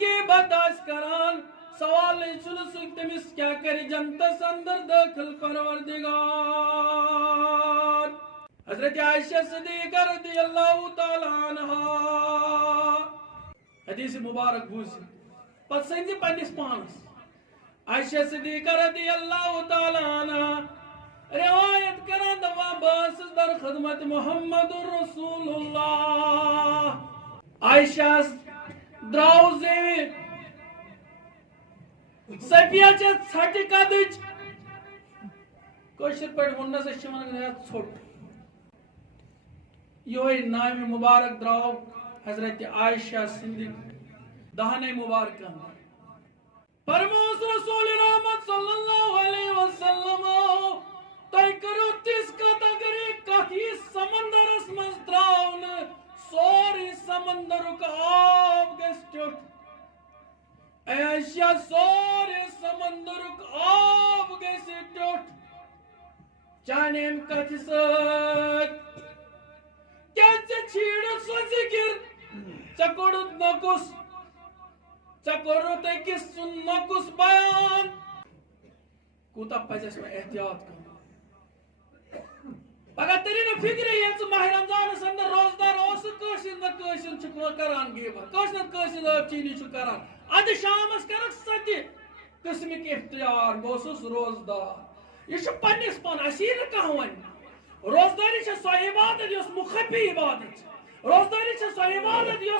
غیبت کران سوال تمس کیا کر جنتس اندر داخل پروردگار حضرت عائشہ صدیقہ رضی اللہ تعالی عنہ حدیث مبارک بوز پتہ سنجی پنس پانس عائشہ صدیقہ رضی اللہ تعالی عنہ روایت کران دوا باس در خدمت محمد رسول اللہ عائشہ دراو زیوی سفیہ چھ ژھٹ کدچ کوشر پہ ونس ژھٹ یہ نام مبارک دراو حضرت عائشہ سند دہنے مبارک فرموس رسول رحمت صلی اللہ علیہ وسلم تُہۍ کرو تِژھ کتھ اگر یہ کتھ یہ سمندرس مز تراون سوری سمندرک آب گژھِ ٹیوٚٹھ اے عائشہ سوری سمندرک آب گژھِ ٹیوٚٹھ چانہِ امہِ کتھِ سۭتۍ کیا ژےٚ چھیڑتھ سۄ ذکر ژےٚ کوٚڑُتھ نۄقُص ژےٚ کوٚرُتھ أکِس سُنٛد نۄقُص بیان کوٗتاہ پزِ اَسہِ وۄنۍ احتیاط کرُن پگہ تیری نہ فکر ہے یہ ماہ رمضان اندر روزدار کٲشِر نہ کٲشِر چھُ کران غیبت کٲشِر نہ کٲشِر ٲب چیٖنی چھُ کران ادٕ شامس کرکھ سۄ تہِ قٕسمٕکۍ اختیار بہٕ اوسُس روزدار یہ چھُ پننِس پان اسی نہٕ کانٛہہ وَنہِ روزداری چھےٚ سۄ عبادت یۄس مُخفی عبادت چھِ روزداری چھےٚ سۄ عبادت یۄس